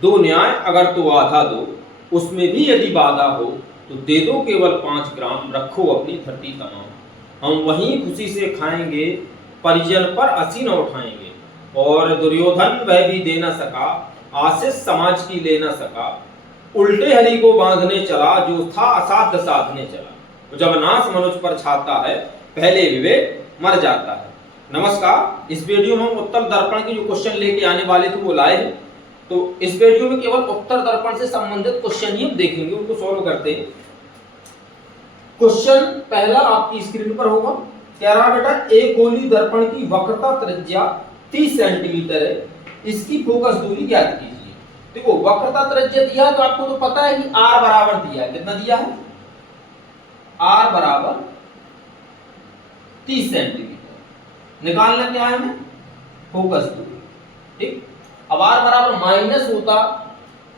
दो न्याय अगर तो आधा दो, उसमें भी यदि बाधा हो तो दे दो केवल 5 ग्राम, रखो अपनी धरती तमाम। हम वहीं खुशी से खाएंगे, परिजन पर हंसी न उठाएंगे। और दुर्योधन वह भी दे न सका, आशीष समाज की ले न सका। उल्टे हरि को बांधने चला, जो था असाध्य साधने चला। जब नाश मनुष्य पर छाता है, पहले विवेक मर जाता है। नमस्कार, इस वीडियो में हम उत्तर दर्पण के जो क्वेश्चन लेके आने वाले थे वो लाए हैं। तो इस वीडियो में केवल उत्तर दर्पण से संबंधित क्वेश्चन ही हम देखेंगे, उनको सॉल्व करते हैं। क्वेश्चन पहला आपकी स्क्रीन पर होगा। कह रहा बेटा, एक गोली दर्पण की वक्रता त्रिज्या 30 सेंटीमीटर है, इसकी फोकस दूरी ज्ञात कीजिए। देखो, वक्रता त्रिज्या दिया है तो आपको तो पता है कि r बराबर दिया है। कितना दिया है? r बराबर 30 सेंटीमीटर। निकालना क्या है हमें? फोकस दूरी। ठीक, अब r बराबर माइनस होता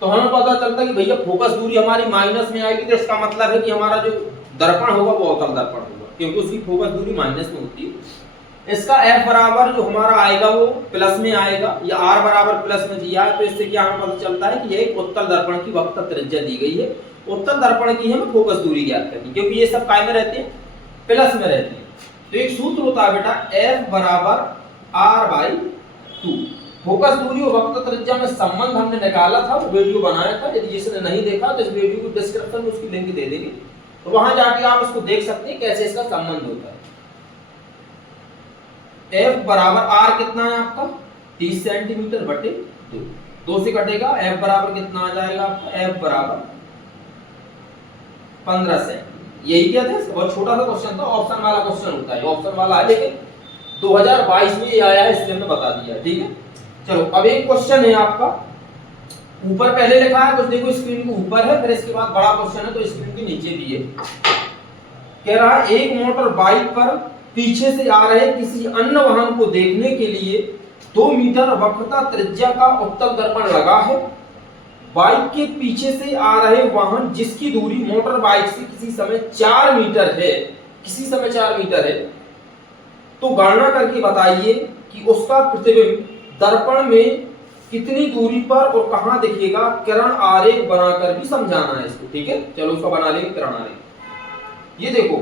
तो हमें पता चलता कि भैया फोकस दूरी हमारी माइनस में आएगी, तो इसका मतलब है कि हमारा जो दर्पण होगा वो अवतल दर्पण होगा, क्योंकि उसकी फोकस दूरी माइनस में होती है। इसका f बराबर जो हमारा आएगा वो प्लस में आएगा, या r बराबर प्लस में दिया है, तो इससे क्या हमें पता चलता है कि एक उत्तल दर्पण की वक्रता त्रिज्या दी गई है। उत्तल दर्पण की हमें फोकस दूरी ज्ञात करनी, क्योंकि ये सब काय में रहते हैं? प्लस में रहते हैं। तो एक सूत्र होता है बेटा, f बराबर r/2। फोकस दूरी और वक्रता त्रिज्या में संबंध हमने निकाला था, वो वीडियो बनाया था। यदि जिसने नहीं देखा तो इस वीडियो को डिस्क्रिप्शन में उसकी लिंक दे देंगे, तो वहां जाके आप इसको देख सकते हैं कैसे इसका संबंध होता है। f बराबर r कितना है आपका? 30 सेंटीमीटर बटे 2। 2 से कटेगा, f बराबर कितना आ जाएगा आपका? f बराबर 15 सेंटीमीटर। यही क्या था? बहुत छोटा सा क्वेश्चन था, ऑप्शन वाला क्वेश्चन होता है। ऑप्शन वाला है, लेकिन 2022 में ये आया है, इसलिए हमने बता दिया। ठीक है, चलो अब एक क्वेश्चन है आपका। ऊपर पहले लिखा है कुछ, देखो स्क्रीन के ऊपर है, फिर इसके बाद बड़ा क्वेश्चन है तो स्क्रीन के नीचे भी है। कह रहा है, एक मोटर बाइक पर पीछे से आ रहे किसी अन्य वाहन को देखने के लिए 2 मीटर वक्रता त्रिज्या का उत्तल दर्पण लगा है। बाइक के पीछे से आ रहे वाहन जिसकी दूरी मोटर बाइक से किसी समय 4 मीटर है, किसी समय 4 मीटर है, तो गणना करके बताइए कि उसका प्रतिबिंब दर्पण में कितनी दूरी पर और कहां दिखेगा। किरण आरेख बनाकर भी समझाना है इसको। ठीक है, चलो उसका बना लेंगे किरण आरेख। ये देखो,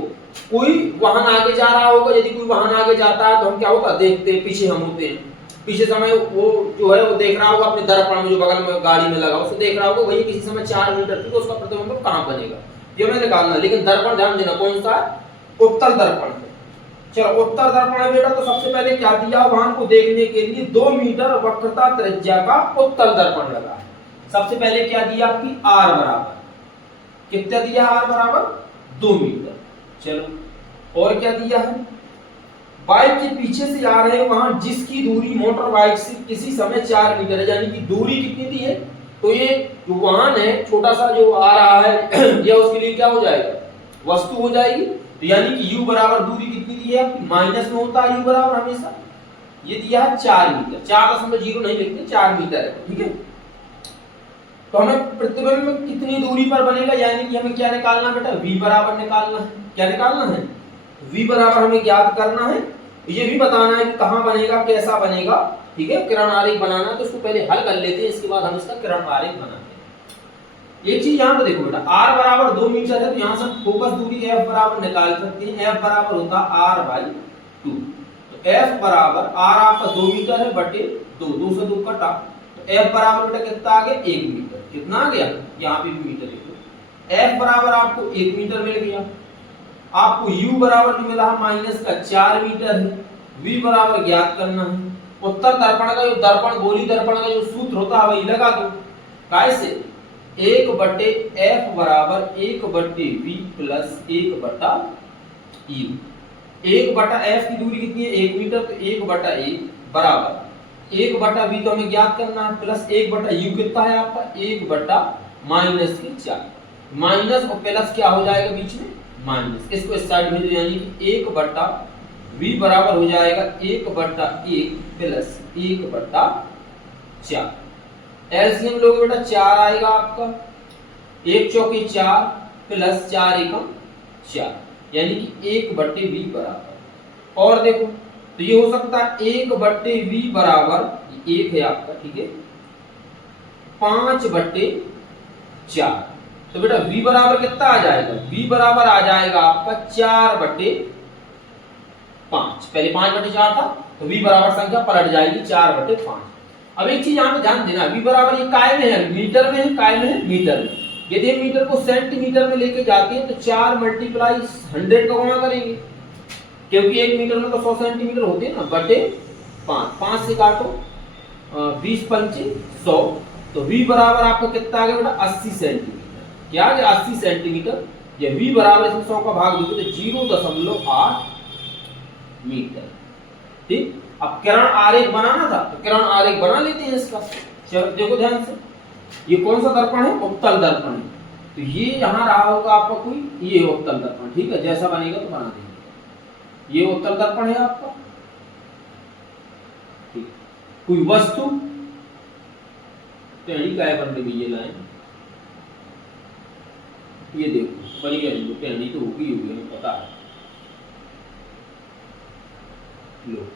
कोई वाहन आगे जा रहा होगा, यदि कोई वाहन आगे जाता है तो हम क्या होता है? देखते हैं, पीछे हम होते हैं। पीछे समय वो जो है वो देख रहा होगा अपने दर्पण में, जो बगल में गाड़ी में लगा उसे देख रहा होगा, भैया किसी समय 4 मीटर थी, तो उसका प्रतिबिंब कहां बनेगा ये हमें निकालना। लेकिन दर्पण ध्यान देना कौन सा है? उत्तल दर्पण। चलो, उत्तर दर्पण है बेटा, तो सबसे पहले क्या दिया? वाहन को देखने के लिए 2 मीटर वक्रता त्रिज्या का उत्तल दर्पण लगा है। सबसे पहले क्या दिया आपकी? r बराबर कितना दिया? r बराबर 2 मीटर। चलो, और क्या दिया है? बाइक के पीछे से आ रहे वाहन जिसकी दूरी मोटर बाइक से किसी समय 4 मीटर है, यानी कि दूरी कितनी दी है? तो ये जो वाहन है छोटा सा जो आ रहा है, यह उसके लिए क्या हो जाएगा? वस्तु हो जाएगी। तो यानी कि u बराबर दूरी कितनी दी है आपकी? माइनस में होता है u बराबर हमेशा। ये दिया है 4 मीटर, 4.0 नहीं लिखते, 4 मीटर है। ठीक है, तो हमें प्रतिबिंब कितनी दूरी पर बनेगा, यानी कि हमें क्या निकालना बेटा? v बराबर निकालना है। क्या निकालना है? v बराबर हमें ज्ञात करना है। ये भी बताना है कि कहां बनेगा, कैसा बनेगा। ठीक है, किरण आरेख बनाना है, तो इसको पहले हल कर लेते हैं, इसके बाद हम इसका किरण आरेख बनाते हैं। एक चीज यहाँ पे देखो बेटा, r बराबर 2 मीटर है, तो यहाँ से फोकस दूरी f बराबर निकाल सकते हैं। f बराबर होता r/2। तो f बराबर r आपका 2 मीटर है बटे 2, 2 से 2 कटा, तो f बराबर बेटा कितना आ गया? 1 मीटर। कितना आ गया? यहाँ पे भी मीटर लिखो। f बराबर आपको 1 मीटर मिल गया। आपको u बराबर जो मिला माइनस का 4 मीटर है। v बराबर ज्ञात करना है। उत्तर दर्पण का जो दर्पण गोली दर्पण का जो सूत्र होता है वही लगा दो। कैसे? 1 बटे f बराबर 1 बटे v प्लस 1 बटा u। 1 बटा f की दूरी कितनी है? 1 मीटर, तो 1 बटा 1 बराबर 1 बटा v तो हमें ज्ञात करना है, प्लस 1 बटा u कितना है आपका? 1 बटा माइनस के 4। माइनस और प्लस क्या हो जाएगा बीच में? माइनस। इसको इस साइड में, यानी कि 1 बटा v बराबर हो जाएगा 1 बटा 1 प्लस 1 बटा 4। एलसीएम लोगे बेटा 4 आएगा आपका, 1 चौके 4 प्लस 4 एकम 4, यानी कि 1 बटे v बराबर। और देखो तो ये हो सकता है 1 बटे v बराबर 1 है आपका। ठीक है, 5/4। तो बेटा v बराबर कितना आ जाएगा, v बराबर आ जाएगा आपका 4/5। पहले 5/4 था तो v बराबर संख्या पलट जाएगी 4/5। अब एक चीज यहाँ पे ध्यान देना, v बराबर ये काय में है, मीटर में है, काय में है, मीटर में। यदि मीटर को सेंटीमीटर में लेके जाते हैं तो 4 × 100 का गुणा करेंगे, क्योंकि 1 मीटर में तो 100 सेंटीमीटर होते हैं ना, बटे 5 से काटो 20 × 5 = 100। तो v बराबर आपका कितना आ गया बेटा 80 सेंटीमीटर। क्या आ गया 80 सेंटीमीटर। ये v बराबर इसमें 100 का भाग दोगे तो 0.8 मीटर। ठीक, अब किरण आरेख बनाना था तो किरण आरेख बना लेते हैं इसका। चलो देखो ध्यान से, ये कौन सा दर्पण है, उत्तल दर्पण है। तो ये यहां रहा होगा आपका कोई, ये उत्तल दर्पण। ठीक है, जैसा बनेगा तो बना देंगे। ये उत्तल दर्पण है आपका। ठीक, कोई वस्तु टेढ़ी काय बन रही है, ये लाइन, ये देखो बनी गई, टेढ़ी तो होगी हमें पता है। लो,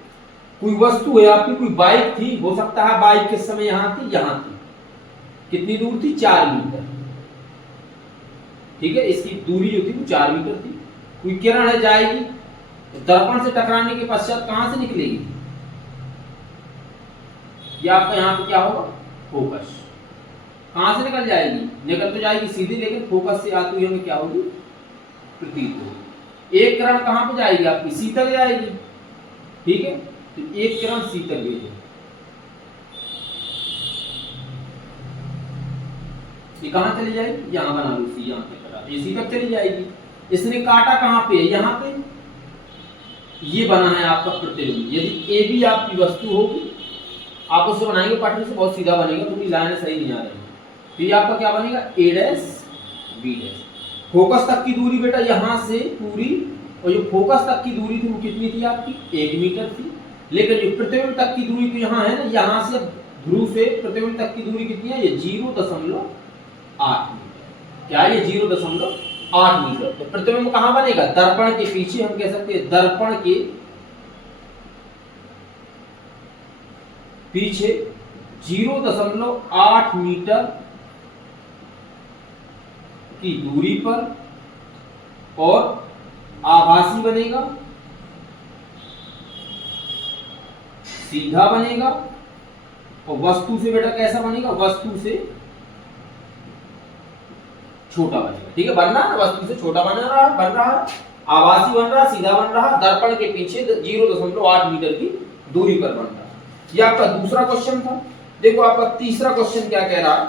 कोई वस्तु है आपकी, कोई बाइक थी, हो सकता है बाइक किस समय यहां थी, यहां थी। कितनी दूर थी, 4 मीटर। ठीक है, इसकी दूरी जो थी वो 4 मीटर थी। कोई किरण है जाएगी तो दर्पण से टकराने के पश्चात कहां से निकलेगी, ये आपका यहाँ पे क्या होगा, फोकस। कहां से निकल जाएगी, निकल तो जाएगी सीधी, लेकिन फोकस से आती हुई हमें क्या होगी, प्रतीत होगी। एक किरण कहां पे जाएगी आपकी, सी तक जाएगी। ठीक है, तो एक किरण सी तक भेजेगी, ये कहां चली जाएगी, यहां बना लो सी, यहां पे करा, ये सी तक चली जाएगी। इसने काटा कहां पे है, यहां पे। ये बना है आपका प्रतिबिंब। यदि ए बी आपकी वस्तु होगी, आप उससे बनाएंगे पटरी से, बहुत सीधा बनेगा, क्योंकि लाइन सही नहीं आ रही है। तो ये आपका क्या बनेगा, ए डैश बी डैश। फोकस तक की दूरी बेटा यहां से पूरी, और जो फोकस तक की दूरी थी वो कितनी थी आपकी, 1 मीटर थी। लेकिन जो प्रतिबिंब तक की दूरी तो यहाँ है ना, यहाँ से ध्रुव से प्रतिबिंब तक की दूरी कितनी है, ये 0.8 मीटर। क्या है ये 0.8 मीटर। तो प्रतिबिंब कहां बनेगा, दर्पण के पीछे। हम कह सकते हैं दर्पण के पीछे 0.8 मीटर की दूरी पर, और आभासी बनेगा, सीधा बनेगा, और वस्तु से बेटा कैसा बनेगा, वस्तु से छोटा बनेगा। ठीक है, बनना है, वस्तु से छोटा बन रहा है, आभासी बन रहा, सीधा बन रहा, दर्पण के पीछे 0.8 मीटर की दूरी पर बन रहा। ये आपका दूसरा क्वेश्चन था। देखो आपका तीसरा क्वेश्चन क्या कह रहा है,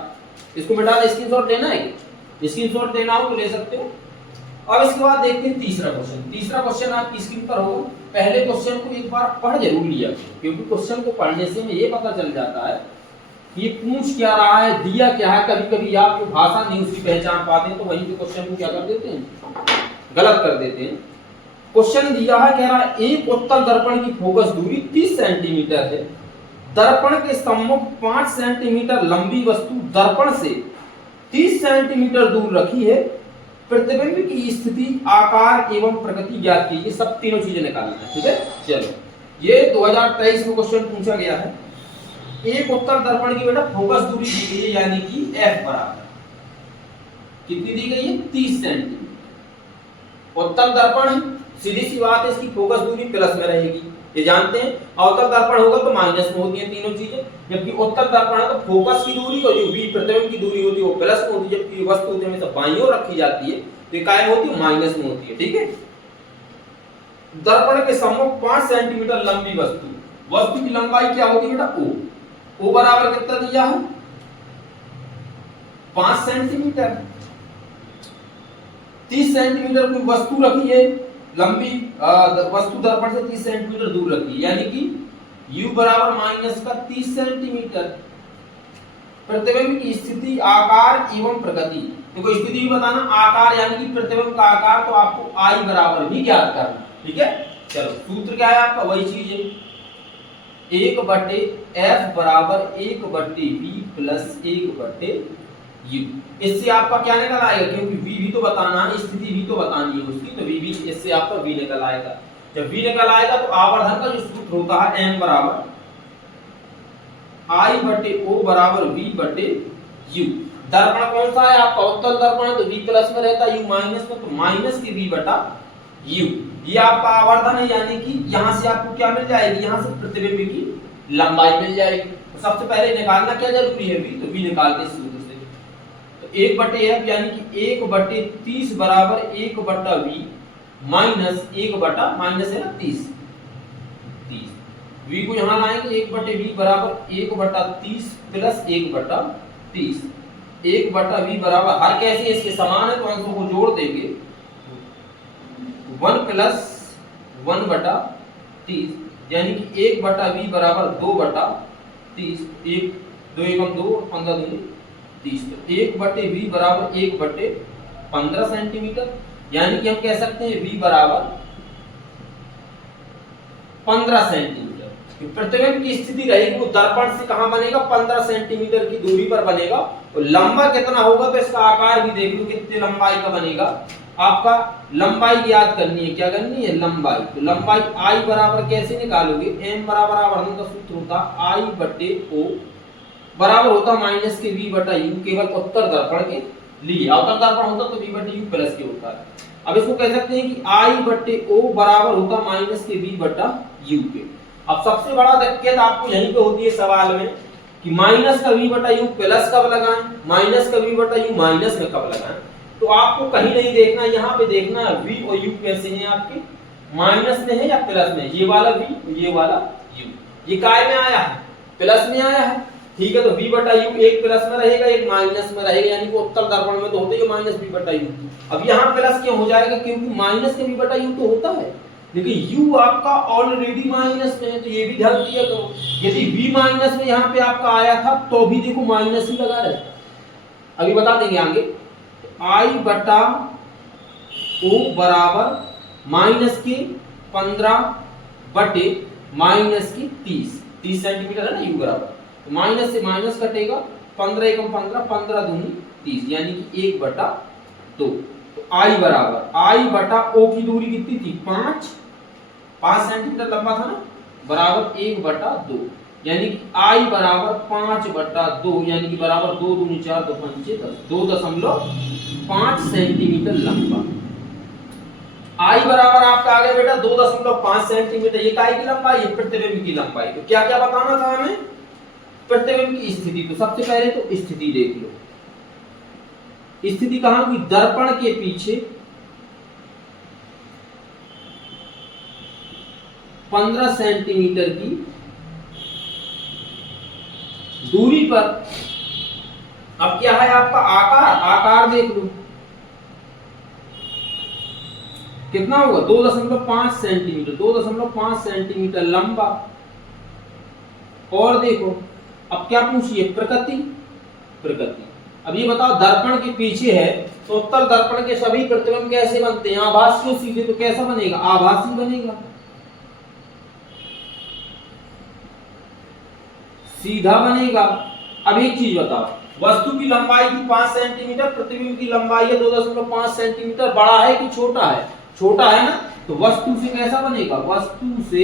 इसको बेटा स्क्रीनशॉट लेना है, स्क्रीनशॉट लेना हो तो ले सकते हो। अब इसके बाद देखते हैं तीसरा क्वेश्चन। तीसरा क्वेश्चन आपकी स्क्रीन पर होगा। पहले क्वेश्चन को एक बार पढ़ जरूर लिया, क्योंकि क्वेश्चन को पढ़ने से हमें ये पता चल जाता है कि ये पूछ क्या रहा है, दिया क्या है। कभी कभी आप जो भाषा नहीं उसकी पहचान पाते हैं तो वहीं पे क्वेश्चन को क्या कर देते हैं, गलत कर देते हैं। क्वेश्चन दिया है, कह रहा है एक उत्तल दर्पण की फोकस दूरी 30 सेंटीमीटर है। दर्पण के सम्मुख 5 सेंटीमीटर लंबी वस्तु दर्पण से 30 सेंटीमीटर दूर रखी है। प्रतिबिंब की स्थिति, आकार एवं प्रकृति ज्ञात कीजिए। सब तीनों चीजें निकालना है। ठीक है, चलो ये 2023 में क्वेश्चन पूछा गया है। एक उत्तल दर्पण की बेटा फोकस दूरी दी गई है, यानी कि f बराबर कितनी दी गई है, 30 सेंटीमीटर। उत्तल दर्पण है, सीधी सी बात है, इसकी फोकस दूरी प्लस में रहेगी, ये जानते हैं। अवतल दर्पण होगा तो माइनस में होती है तीनों चीजें। जबकि उत्तल दर्पण है तो फोकस की दूरी और जो v प्रतिबिंब की दूरी होती है वो प्लस में होती है, जबकि वस्तु होती है हमेशा बाईं ओर रखी जाती है तो ये काय में होती है, माइनस में होती है। ठीक है, दर्पण के सम्मुख 5 सेंटीमीटर लंबी वस्तु, वस्तु की लंबाई क्या होती है बेटा, ओ बराबर कितना दिया है, 5 सेंटीमीटर। 30 सेंटीमीटर कोई वस्तु रखी है लंबी, वस्तु दर्पण से 30 सेंटीमीटर दूर रखी है, यानी कि u बराबर माइनस का 30 सेंटीमीटर। प्रतिबिंब की स्थिति, आकार एवं प्रकृति। देखो स्थिति भी बताना, आकार यानी कि प्रतिबिंब का आकार, तो आपको I बराबर भी ज्ञात करना। ठीक है, चलो सूत्र क्या है आपका, वही चीज है, 1/f बराबर 1/v प्लस 1/u। इससे आपका क्या निकल आएगा, क्योंकि v भी तो बताना है, स्थिति भी तो बतानी है उसकी, तो v भी, इससे आपका v निकल आएगा। जब v निकल आएगा तो आवर्धन का जो सूत्र होता है m बराबर I/O बराबर v/u u। दर्पण कौन सा है आपका, उत्तल दर्पण है तो v प्लस में रहता है, u माइनस में, तो माइनस के v बटा u। ये आपका आवर्धन है, यानी कि यहां से आपको क्या मिल जाएगी, यहां से प्रतिबिंब की लंबाई मिल जाएगी। तो सबसे पहले निकालना क्या जरूरी है, v, तो v निकालते हैं सूत्र से। तो 1/f यानी कि 1/30 बराबर 1/v माइनस 1 माइनस है ना 30 v को यहां लाएंगे, 1/v बराबर 1/30 प्लस 1/30। 1/v बराबर हर कैसे इसके समान है तो अंकों को जोड़ देंगे, 1 प्लस 1/30 यानी कि 1/v बराबर 2/30। 1 2 एकम 2 15 दूनी 30। तो 1/v बराबर 1/15 सेंटीमीटर, यानी कि हम कह सकते हैं v बराबर 15 सेंटीमीटर। प्रतिबिंब की स्थिति रहेगी वो दर्पण से कहां बनेगा, 15 सेंटीमीटर की दूरी पर बनेगा। तो लंबा कितना होगा तो इसका आकार भी देख लो कितने लंबाई का बनेगा। आपका लंबाई याद करनी है, क्या करनी है, लंबाई। तो लंबाई I बराबर कैसे निकालोगे, m बराबर आवर्धन का सूत्र होता I/O बराबर होता माइनस के v बटा u, केवल उत्तर दर्पण के लिए। अवतल दर्पण होता तो v बटा u प्लस के होता है। अब इसको कह सकते हैं कि I/O बराबर होता माइनस के v बटा u के। अब सबसे बड़ा दिक्कत आपको यहीं पे होती है सवाल में कि माइनस का v बटा u प्लस कब लगाएं, माइनस का v बटा u माइनस में कब लगाएं। तो आपको कहीं नहीं देखना, यहाँ पे देखना है v और u कैसे हैं आपके, माइनस में है या प्लस में। ये वाला v, ये वाला u, ये काय में आया है, प्लस में आया है, ठीक है। तो v बटा u एक प्लस में रहेगा एक माइनस में रहेगा, यानी कि उत्तल दर्पण में तो होते ही माइनस v बटा u। अब यहाँ प्लस क्यों हो जाएगा, क्योंकि माइनस के v बटा u तो होता है, लेकिन u आपका ऑलरेडी माइनस में है, तो ये भी ध्यान दिया करो। यदि v माइनस में यहाँ पे आपका आया था तो भी देखो माइनस ही लगा रहे, अभी बता देंगे आगे। I/O बराबर माइनस के 15 बटे माइनस की 30 सेंटीमीटर है ना u बराबर। तो माइनस से माइनस कटेगा, 15 एकम 15, 15 दूनी 30, यानी कि 1/2। तो I बराबर I/O की दूरी कितनी थी, 5 सेंटीमीटर लंबा था ना, बराबर 1/2, यानी कि I बराबर 5/2, यानी कि बराबर 2 दूनी 4 2 5 10, 2.5 सेंटीमीटर लंबा। I बराबर आपका आ गया बेटा 2.5 सेंटीमीटर। ये काय की लंबाई है, प्रतिबिंब की लंबाई। तो क्या क्या बताना था हमें, प्रतिबिंब की स्थिति। तो सबसे पहले तो स्थिति देख लो, स्थिति कहां की, दर्पण के पीछे 15 सेंटीमीटर की दूरी पर। अब क्या है आपका आकार, आकार देख लो कितना होगा, 2.5 सेंटीमीटर, 2.5 सेंटीमीटर लंबा। और देखो अब क्या पूछिए, प्रकृति, प्रकृति। अब ये बताओ दर्पण के पीछे है तो उत्तल दर्पण के सभी प्रतिबिंब कैसे बनते हैं, आभासी सीधे, तो कैसा बनेगा, आभासी बनेगा, सीधा बनेगा। अब एक चीज बताओ, वस्तु की लंबाई थी 5 सेंटीमीटर, प्रतिबिंब की लंबाई है 2.5 सेंटीमीटर, बड़ा है कि छोटा है, छोटा है ना, तो वस्तु से कैसा बनेगा, वस्तु से